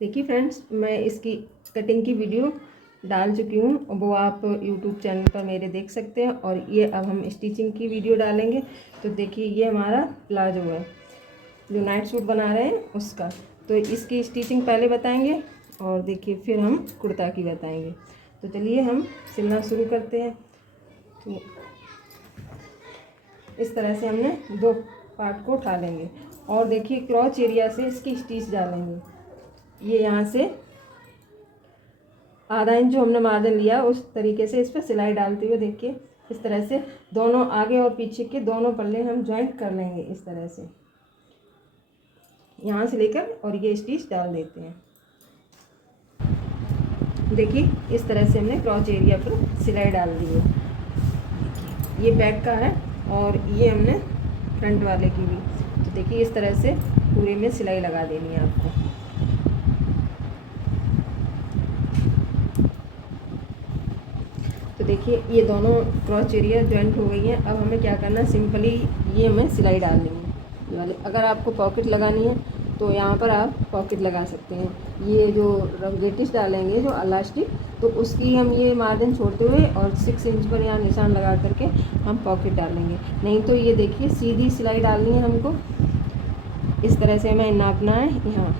देखिए फ्रेंड्स, मैं इसकी कटिंग की वीडियो डाल चुकी हूँ, वो आप यूट्यूब चैनल पर मेरे देख सकते हैं। और ये अब हम स्टिचिंग की वीडियो डालेंगे। तो देखिए ये हमारा प्लाजो है जो नाइट सूट बना रहे हैं उसका। तो इसकी स्टिचिंग पहले बताएंगे और देखिए फिर हम कुर्ता की बताएंगे। तो चलिए हम सिलना शुरू करते हैं। तो इस तरह से हमने दो पार्ट को उठा लेंगे और देखिए क्रॉच एरिया से इसकी स्टिच डालेंगे। ये यहाँ से आधा इंच जो हमने मार्जिन लिया उस तरीके से इस पर सिलाई डालते हुए देखिए इस तरह से दोनों आगे और पीछे के दोनों पल्ले हम जॉइंट कर लेंगे। इस तरह से यहाँ से लेकर और ये स्टिच डाल देते हैं। देखिए इस तरह से हमने क्रॉच एरिया पर सिलाई डाल दी है। ये बैक का है और ये हमने फ्रंट वाले की भी। तो देखिए इस तरह से पूरे में सिलाई लगा देनी है आपको। तो देखिए ये दोनों क्रॉच एरिया जॉइंट हो गई हैं। अब हमें क्या करना है, सिंपली ये हमें सिलाई डालनी है ये वाले। अगर आपको पॉकेट लगानी है तो यहाँ पर आप पॉकेट लगा सकते हैं। ये जो रफगेटिस डालेंगे जो इलास्टिक, तो उसकी हम ये मार्जिन छोड़ते हुए और 6 इंच पर यहाँ निशान लगा करके हम पॉकेट डालेंगे। नहीं तो ये देखिए सीधी सिलाई डालनी है हमको। इस तरह से हमें नापना है। यहाँ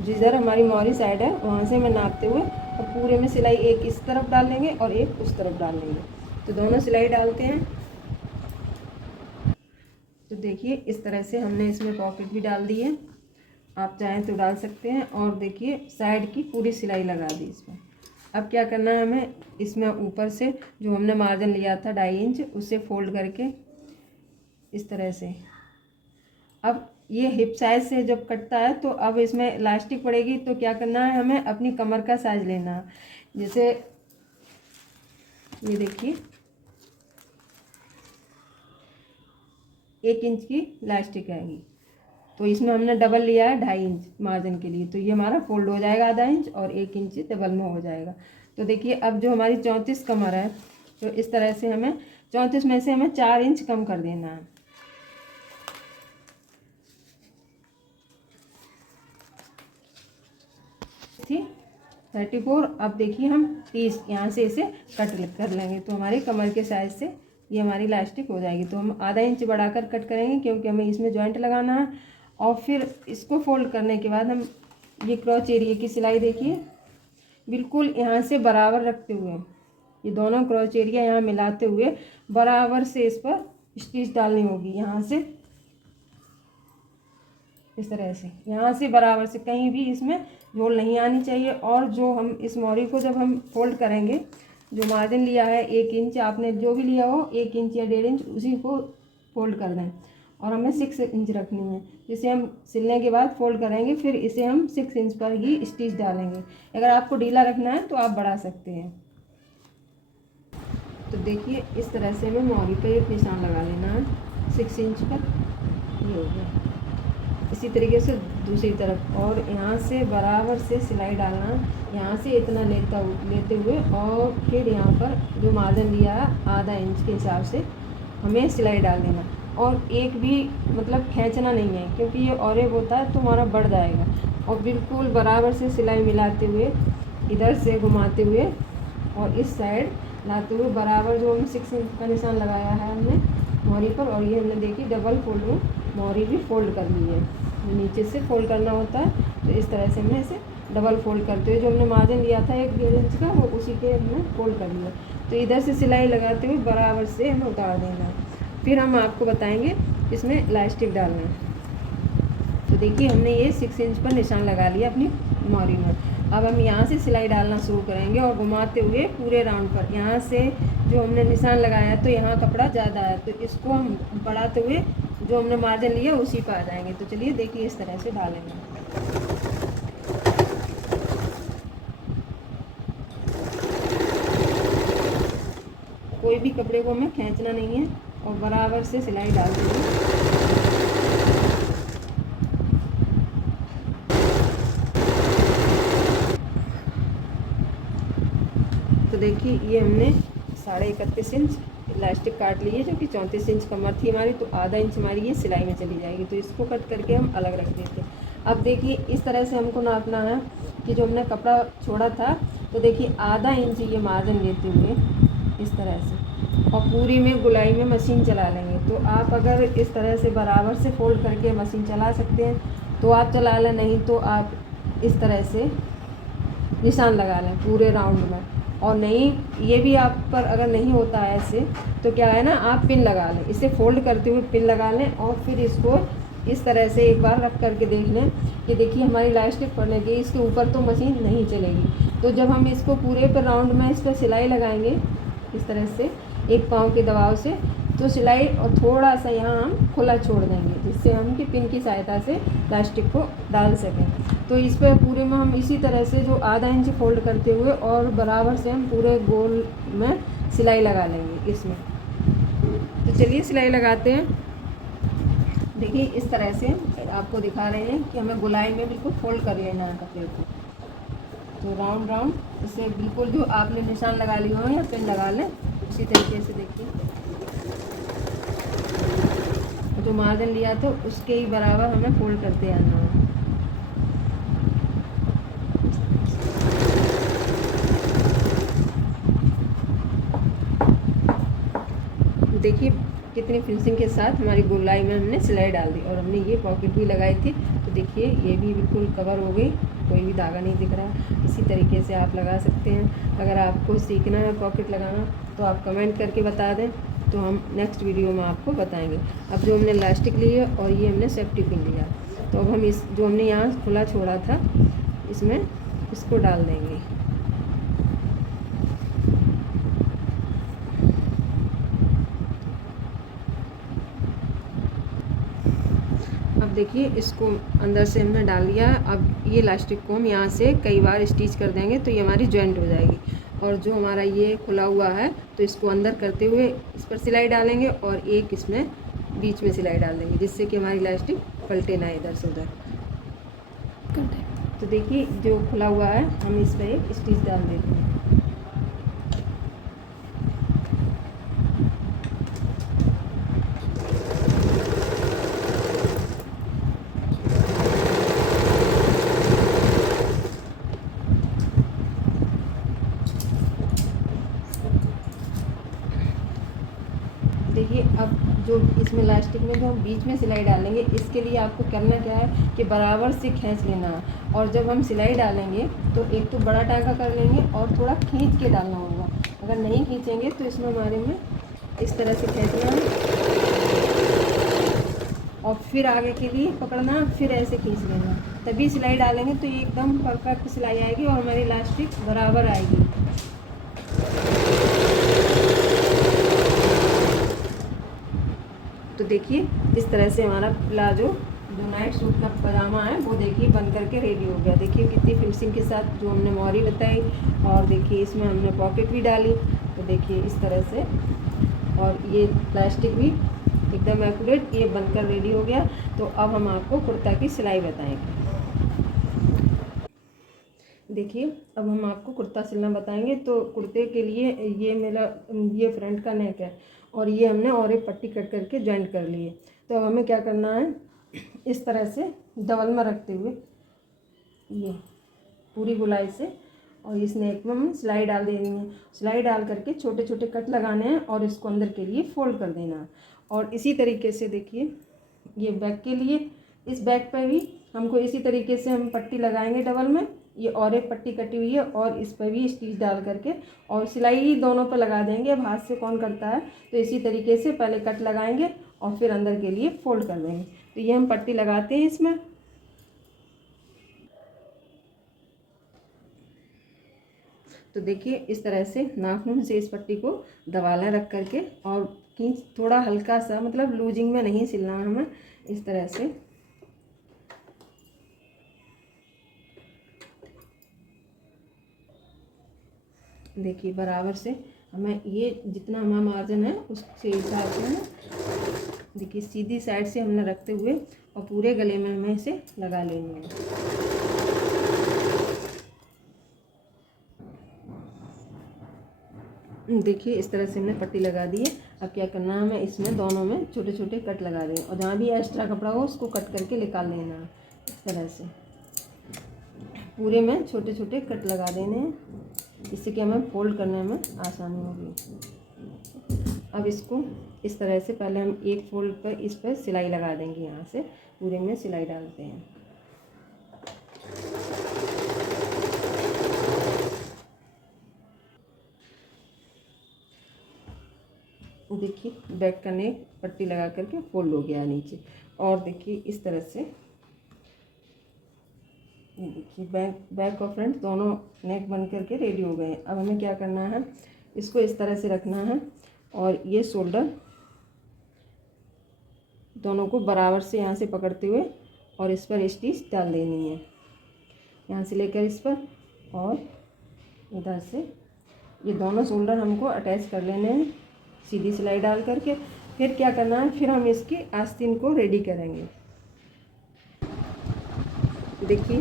जिधर हमारी मोहरी साइड है वहाँ से हमें नापते हुए और पूरे में सिलाई एक इस तरफ डाल लेंगे और एक उस तरफ डाल लेंगे। तो दोनों सिलाई डालते हैं। तो देखिए इस तरह से हमने इसमें पॉकेट भी डाल दी है, आप चाहें तो डाल सकते हैं। और देखिए साइड की पूरी सिलाई लगा दी इसमें। अब क्या करना है हमें, इसमें ऊपर से जो हमने मार्जिन लिया था 2.5 इंच उसे फोल्ड करके इस तरह से। अब ये हिप साइज से जब कटता है तो अब इसमें इलास्टिक पड़ेगी। तो क्या करना है, हमें अपनी कमर का साइज लेना है। जैसे ये देखिए 1 इंच की इलास्टिक आएगी, तो इसमें हमने डबल लिया है 2.5 इंच मार्जिन के लिए। तो ये हमारा फोल्ड हो जाएगा आधा इंच और 1 इंच डबल में हो जाएगा। तो देखिए अब जो हमारी 34 कमर है, तो इस तरह से हमें 34 में से हमें 4 इंच कम कर देना है। थी 34। अब देखिए हम 30 यहाँ से इसे कट कर लेंगे। तो हमारी कमर के साइज से ये हमारी इलास्टिक हो जाएगी। तो हम आधा इंच बढ़ाकर कट करेंगे क्योंकि हमें इसमें जॉइंट लगाना है। और फिर इसको फोल्ड करने के बाद हम ये क्रॉच एरिया की सिलाई देखिए बिल्कुल यहाँ से बराबर रखते हुए, ये दोनों क्रॉच एरिया यहाँ मिलाते हुए बराबर से इस पर स्टिच डालनी होगी। यहाँ से इस तरह से यहाँ से बराबर से, कहीं भी इसमें झोल नहीं आनी चाहिए। और जो हम इस मोरी को जब हम फोल्ड करेंगे, जो मार्जिन लिया है 1 इंच, आपने जो भी लिया हो 1 इंच या 1.5 इंच, उसी को फोल्ड कर दें। और हमें 6 इंच रखनी है, जिसे हम सिलने के बाद फोल्ड करेंगे। फिर इसे हम 6 इंच पर ही स्टिच डालेंगे। अगर आपको ढीला रखना है तो आप बढ़ा सकते हैं। तो देखिए इस तरह से हमें मोरी पर एक निशान लगा लेना है 6 इंच पर। ये हो गया। इसी तरीके से दूसरी तरफ, और यहाँ से बराबर से सिलाई डालना, यहाँ से इतना लेते हुए और फिर यहाँ पर जो मार्जिन लिया है आधा इंच के हिसाब से हमें सिलाई डाल देना। और एक भी मतलब खींचना नहीं है, क्योंकि ये और एक होता है तो हमारा बढ़ जाएगा। और बिल्कुल बराबर से सिलाई मिलाते हुए इधर से घुमाते हुए और इस साइड लाते हुए बराबर जो हम 6 इंच का निशान लगाया है हमने मोरी पर। और ये हमने देखी डबल फोल्ड में मोरी भी फोल्ड कर ली है। नीचे से फोल्ड करना होता है, तो इस तरह से हमने इसे डबल फोल्ड करते हुए जो हमने मार्जिन लिया था 1-1.5 इंच का, वो उसी के हमने फोल्ड कर लिया। तो इधर से सिलाई लगाते हुए बराबर से हमें उतार देना है। फिर हम आपको बताएंगे इसमें इलास्टिक डालना है। तो देखिए हमने ये 6 इंच पर निशान लगा लिया अपनी मोरी में। अब हम यहाँ से सिलाई डालना शुरू करेंगे और घुमाते हुए पूरे राउंड पर। यहाँ से जो हमने निशान लगाया है तो यहाँ कपड़ा ज़्यादा है, तो इसको हम बढ़ाते हुए जो हमने मार्जिन लिया उसी पर आ जाएंगे। तो चलिए देखिए इस तरह से डालेंगे। कोई भी कपड़े को हमें खींचना नहीं है और बराबर से सिलाई डाल देंगे। तो देखिए ये हमने 31.5 इंच इलास्टिक काट ली है, जो कि 34 इंच कमर थी हमारी। तो आधा इंच हमारी ये सिलाई में चली जाएगी। तो इसको कट करके हम अलग रख देते हैं। अब देखिए इस तरह से हमको नापना है कि जो हमने कपड़ा छोड़ा था, तो देखिए आधा इंच ये मार्जिन लेते हुए इस तरह से, और पूरी में गुलाई में मशीन चला लेंगे। तो आप अगर इस तरह से बराबर से फोल्ड करके मशीन चला सकते हैं तो आप चला लें, नहीं तो आप इस तरह से निशान लगा लें पूरे राउंड में। और नहीं, ये भी आप पर अगर नहीं होता है ऐसे, तो क्या है ना, आप पिन लगा लें, इसे फोल्ड करते हुए पिन लगा लें और फिर इसको इस तरह से एक बार रख करके देख लें कि देखिए हमारी इलास्टिक पड़ने की, इसके ऊपर तो मशीन नहीं चलेगी। तो जब हम इसको पूरे पर राउंड में इस पर सिलाई लगाएंगे इस तरह से एक पाँव के दबाव से, तो सिलाई और थोड़ा सा यहाँ हम खुला छोड़ देंगे, जिससे हम कि पिन की सहायता से प्लास्टिक को डाल सकें। तो इस पर पूरे में हम इसी तरह से जो आधा इंच फोल्ड करते हुए और बराबर से हम पूरे गोल में सिलाई लगा लेंगे इसमें। तो चलिए सिलाई लगाते हैं। देखिए इस तरह से आपको दिखा रहे हैं कि हमें गोलाई में बिल्कुल फोल्ड कर लेना है कपड़े को। तो राउंड राउंड इसे बिल्कुल जो आपने निशान लगा लिए हो या पिन लगा लें उसी तरीके से। देखिए जो मार्जिन लिया था उसके ही बराबर हमें फोल्ड करते आना है। देखिए कितनी फिनिशिंग के साथ हमारी गोलाई में हमने सिलाई डाल दी और हमने ये पॉकेट भी लगाई थी। तो देखिए ये भी बिल्कुल कवर हो गई, कोई भी धागा नहीं दिख रहा। इसी तरीके से आप लगा सकते हैं। अगर आपको सीखना है पॉकेट लगाना तो आप कमेंट करके बता दें, तो हम नेक्स्ट वीडियो में आपको बताएंगे। अब जो हमने इलास्टिक ली है और ये हमने सेफ्टी पिन लिया, तो अब हम इस जो हमने यहाँ खुला छोड़ा था इसमें इसको डाल देंगे। अब देखिए इसको अंदर से हमने डाल लिया। अब ये इलास्टिक को हम यहाँ से कई बार स्टिच कर देंगे तो ये हमारी जॉइंट हो जाएगी। और जो हमारा ये खुला हुआ है तो इसको अंदर करते हुए इस पर सिलाई डालेंगे और एक इसमें बीच में सिलाई डाल देंगे, जिससे कि हमारी इलास्टिक पलटे ना इधर से उधर। तो देखिए जो खुला हुआ है हम इस पर एक स्टिच डाल देते हैं। देखिए अब जो इसमें इलास्टिक में जो हम बीच में सिलाई डालेंगे, इसके लिए आपको करना क्या है कि बराबर से खींच लेना है। और जब हम सिलाई डालेंगे तो एक तो बड़ा टाँका कर लेंगे और थोड़ा खींच के डालना होगा। अगर नहीं खींचेंगे तो इसमें हमारे में इस तरह से खींचना है और फिर आगे के लिए पकड़ना, फिर ऐसे खींच लेना, तभी सिलाई डालेंगे तो ये एकदम परफेक्ट सिलाई आएगी और हमारी इलास्टिक बराबर आएगी। तो देखिए इस तरह से हमारा प्लाजो जो नाइट सूट का पजामा है वो देखिए बन करके रेडी हो गया। देखिए कितनी फिनिशिंग के साथ जो हमने मोरी बताई, और देखिए इसमें हमने पॉकेट भी डाली। तो देखिए इस तरह से, और ये प्लास्टिक भी एकदम एक्यूरेट ये बनकर रेडी हो गया। तो अब हम आपको कुर्ता की सिलाई बताएंगे। देखिए अब हम आपको कुर्ता सिलना बताएंगे। तो कुर्ते के लिए ये मेरा ये फ्रंट का नेक है और ये हमने और एक पट्टी कट करके जॉइंट कर ली है। तो अब हमें क्या करना है, इस तरह से डबल में रखते हुए ये पूरी गुलाई से और इस नेक में हम सिलाई डाल देनी है। सिलाई डाल करके छोटे छोटे कट लगाने हैं और इसको अंदर के लिए फोल्ड कर देना है। और इसी तरीके से देखिए ये बैक के लिए, इस बैक पर भी हमको इसी तरीके से हम पट्टी लगाएंगे डबल में। ये और एक पट्टी कटी हुई है और इस पर भी स्टिच डाल करके और सिलाई दोनों पर लगा देंगे। अब हाथ से कौन करता है, तो इसी तरीके से पहले कट लगाएंगे और फिर अंदर के लिए फोल्ड कर देंगे। तो ये हम पट्टी लगाते हैं इसमें। तो देखिए इस तरह से नाखून से इस पट्टी को दबा लें रख करके, और खींच थोड़ा हल्का सा, मतलब लूजिंग में नहीं सिलना हमें, इस तरह से। देखिए बराबर से हमें ये जितना हमारा मार्जिन है उससे हिसाब से देखिए सीधी साइड से हमने रखते हुए और पूरे गले में हमें इसे लगा लेनी है। देखिए इस तरह से हमने पट्टी लगा दी है। अब क्या करना है, हमें इसमें दोनों में छोटे छोटे कट लगा दें और जहाँ भी एक्स्ट्रा कपड़ा हो उसको कट करके निकाल लेना है। तरह से पूरे में छोटे छोटे कट लगा देने हैं, इससे कि हमें फोल्ड करने में आसानी होगी। अब इसको इस तरह से पहले हम एक फोल्ड पर इस पर सिलाई लगा देंगे, यहाँ से पूरे में सिलाई डालते हैं। देखिए बैक का नेक पट्टी लगा करके फोल्ड हो गया नीचे, और देखिए इस तरह से ये देखिए बैक और फ्रंट दोनों नेक बन करके रेडी हो गए। अब हमें क्या करना है, इसको इस तरह से रखना है और ये शोल्डर दोनों को बराबर से यहाँ से पकड़ते हुए और इस पर स्टिच डाल देनी है, यहाँ से लेकर इस पर और इधर से ये दोनों शोल्डर हमको अटैच कर लेने हैं सीधी सिलाई डाल करके। फिर क्या करना है, फिर हम इसकी आस्तीन को रेडी करेंगे। देखिए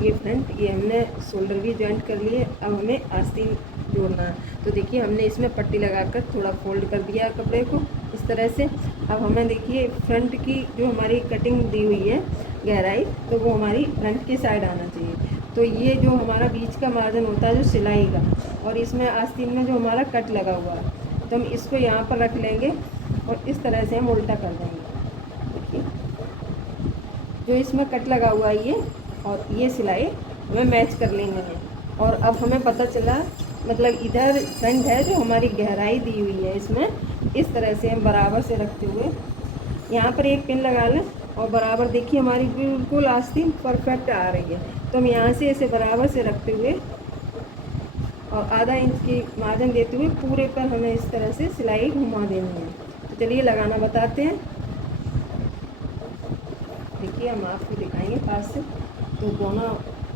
ये फ्रंट ये हमने शोल्डर भी जॉइंट कर लिए, अब हमें आस्तीन जोड़ना है। तो देखिए हमने इसमें पट्टी लगाकर थोड़ा फोल्ड कर दिया कपड़े को इस तरह से। अब हमें देखिए फ्रंट की जो हमारी कटिंग दी हुई है गहराई, तो वो हमारी फ्रंट की साइड आना चाहिए। तो ये जो हमारा बीच का मार्जिन होता है जो सिलाई का, और इसमें आस्तीन में जो हमारा कट लगा हुआ है, तो हम इसको यहाँ पर रख लेंगे और इस तरह से हम उल्टा कर देंगे। देखिए जो इसमें कट लगा हुआ है ये और ये सिलाई हमें मैच कर लेंगे। और अब हमें पता चला, मतलब इधर फ्रंट है जो हमारी गहराई दी हुई है, इसमें इस तरह से हम बराबर से रखते हुए यहाँ पर एक पिन लगा लें और बराबर देखिए हमारी बिल्कुल आस्तीन परफेक्ट आ रही है। तो हम यहाँ से इसे बराबर से रखते हुए और आधा इंच की मार्जिन देते हुए पूरे पर हमें इस तरह से सिलाई घुमा देनी है। तो चलिए लगाना बताते हैं। देखिए हम आपको दिखाएंगे पास से। तो दोनों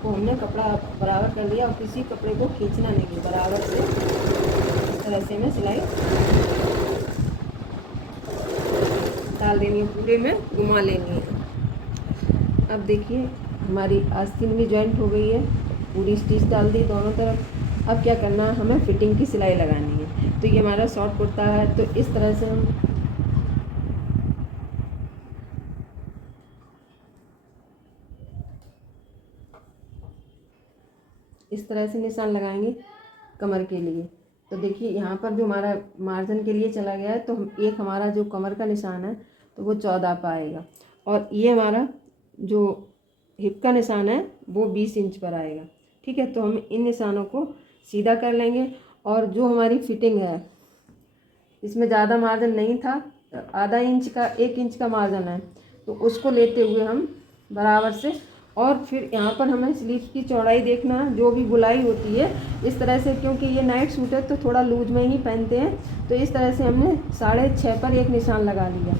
को हमने कपड़ा बराबर कर लिया और किसी कपड़े को खींचना नहीं, बराबर से इस तरह से हमें सिलाई डाल देनी है, पूरे में घुमा लेनी है। अब देखिए हमारी आस्तीन भी जॉइंट हो गई है, पूरी स्टिच डाल दी दोनों तरफ। अब क्या करना है, हमें फिटिंग की सिलाई लगानी है। तो ये हमारा शॉर्ट कुर्ता है, तो इस तरह से हम इस तरह से निशान लगाएंगे कमर के लिए। तो देखिए यहाँ पर जो हमारा मार्जिन के लिए चला गया है, तो हम एक हमारा जो कमर का निशान है तो वो 14 पर आएगा, और ये हमारा जो हिप का निशान है वो 20 इंच पर आएगा। ठीक है, तो हम इन निशानों को सीधा कर लेंगे। और जो हमारी फिटिंग है इसमें ज़्यादा मार्जिन नहीं था, आधा इंच का 1 इंच का मार्जिन है, तो उसको लेते हुए हम बराबर से, और फिर यहाँ पर हमें स्लीव की चौड़ाई देखना है, जो भी गुलाई होती है इस तरह से, क्योंकि ये नाइट सूट है तो थोड़ा लूज में ही पहनते हैं। तो इस तरह से हमने 6.5 पर एक निशान लगा लिया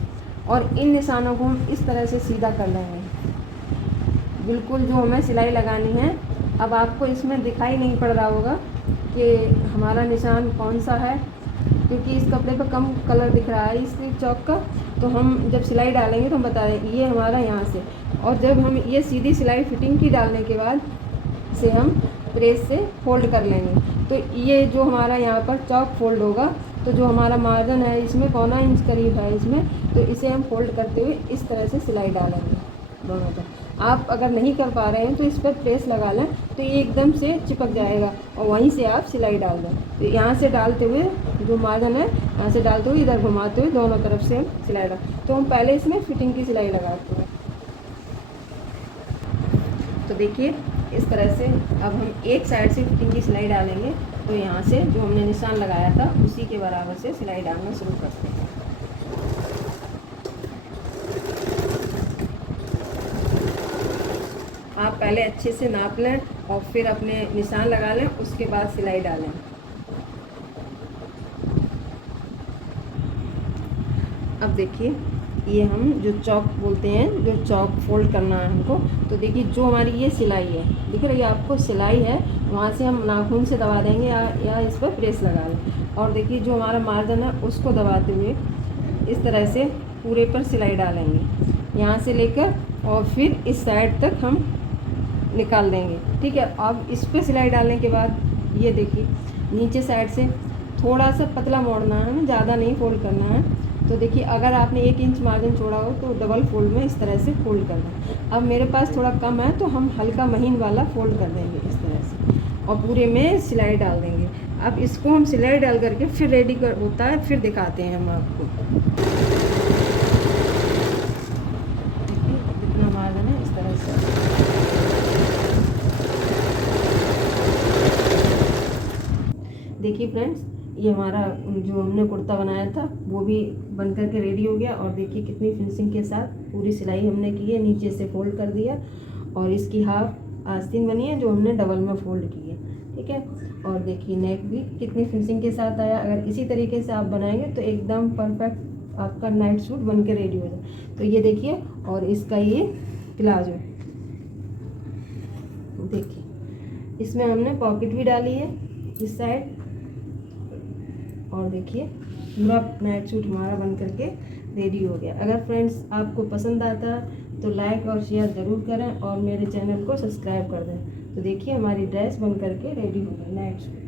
और इन निशानों को हम इस तरह से सीधा कर लेंगे, बिल्कुल जो हमें सिलाई लगानी है। अब आपको इसमें दिखाई नहीं पड़ रहा होगा कि हमारा निशान कौन सा है, क्योंकि इस कपड़े पर कम कलर दिख रहा है इस चौक का। तो हम जब सिलाई डालेंगे तो हम बता दें ये हमारा यहाँ से, और जब हम ये सीधी सिलाई फिटिंग की डालने के बाद से हम प्रेस से फोल्ड कर लेंगे। तो ये जो हमारा यहाँ पर चौक फोल्ड होगा, तो जो हमारा मार्जिन है इसमें 1.25 इंच करीब है इसमें, तो इसे हम फोल्ड करते हुए इस तरह से सिलाई डालेंगे दोनों पर। आप अगर नहीं कर पा रहे हैं तो इस पर प्रेस लगा लें, तो ये एकदम से चिपक जाएगा और वहीं से आप सिलाई डाल दें। तो यहाँ से डालते हुए जो मार्जिन है यहाँ से डालते हुए इधर घुमाते हुए दोनों तरफ से हम सिलाई डाल। तो हम पहले इसमें फिटिंग की सिलाई लगाते हैं। तो देखिए इस तरह से अब हम एक साइड से फिटिंग की सिलाई डालेंगे, तो यहाँ से जो हमने निशान लगाया था उसी के बराबर से सिलाई डालना शुरू करते हैं। आप पहले अच्छे से नाप लें और फिर अपने निशान लगा लें, उसके बाद सिलाई डालें। अब देखिए ये हम जो चौक बोलते हैं, जो चौक फोल्ड करना है हमको। तो देखिए जो हमारी ये सिलाई है, दिख रही है आपको सिलाई है, वहाँ से हम नाखून से दबा देंगे या इस पर प्रेस लगा लें। और देखिए जो हमारा मार्जिन है उसको दबाते हुए इस तरह से पूरे पर सिलाई डालेंगे, यहाँ से लेकर और फिर इस साइड तक हम निकाल देंगे। ठीक है, अब इस पर सिलाई डालने के बाद ये देखिए नीचे साइड से थोड़ा सा पतला मोड़ना है, ज़्यादा नहीं फोल्ड करना है, तो देखिए अगर आपने 1 इंच मार्जिन छोड़ा हो तो डबल फोल्ड में इस तरह से फोल्ड करना। अब मेरे पास थोड़ा कम है तो हम हल्का महीन वाला फोल्ड कर देंगे इस तरह से और पूरे में सिलाई डाल देंगे। अब इसको हम सिलाई डाल करके फिर रेडी कर होता है, फिर दिखाते हैं हम आपको। देखिए कितना मार्जिन है इस तरह से। देखिए फ्रेंड्स, ये हमारा जो हमने कुर्ता बनाया था वो भी बन करके रेडी हो गया। और देखिए कितनी फिनिशिंग के साथ पूरी सिलाई हमने की है, नीचे से फोल्ड कर दिया और इसकी हाफ आस्तीन बनी है जो हमने डबल में फोल्ड की है, ठीक है। और देखिए नेक भी कितनी फिनिशिंग के साथ आया। अगर इसी तरीके से आप बनाएंगे तो एकदम परफेक्ट आपका नाइट सूट बन के रेडी हो जाए। तो ये देखिए, और इसका ये प्लाजो देखिए, इसमें हमने पॉकेट भी डाली है इस साइड। और देखिए पूरा नाइट सूट हमारा बन करके रेडी हो गया। अगर फ्रेंड्स आपको पसंद आता तो लाइक और शेयर ज़रूर करें और मेरे चैनल को सब्सक्राइब कर दें। तो देखिए हमारी ड्रेस बन करके रेडी हो गई नाइट सूट।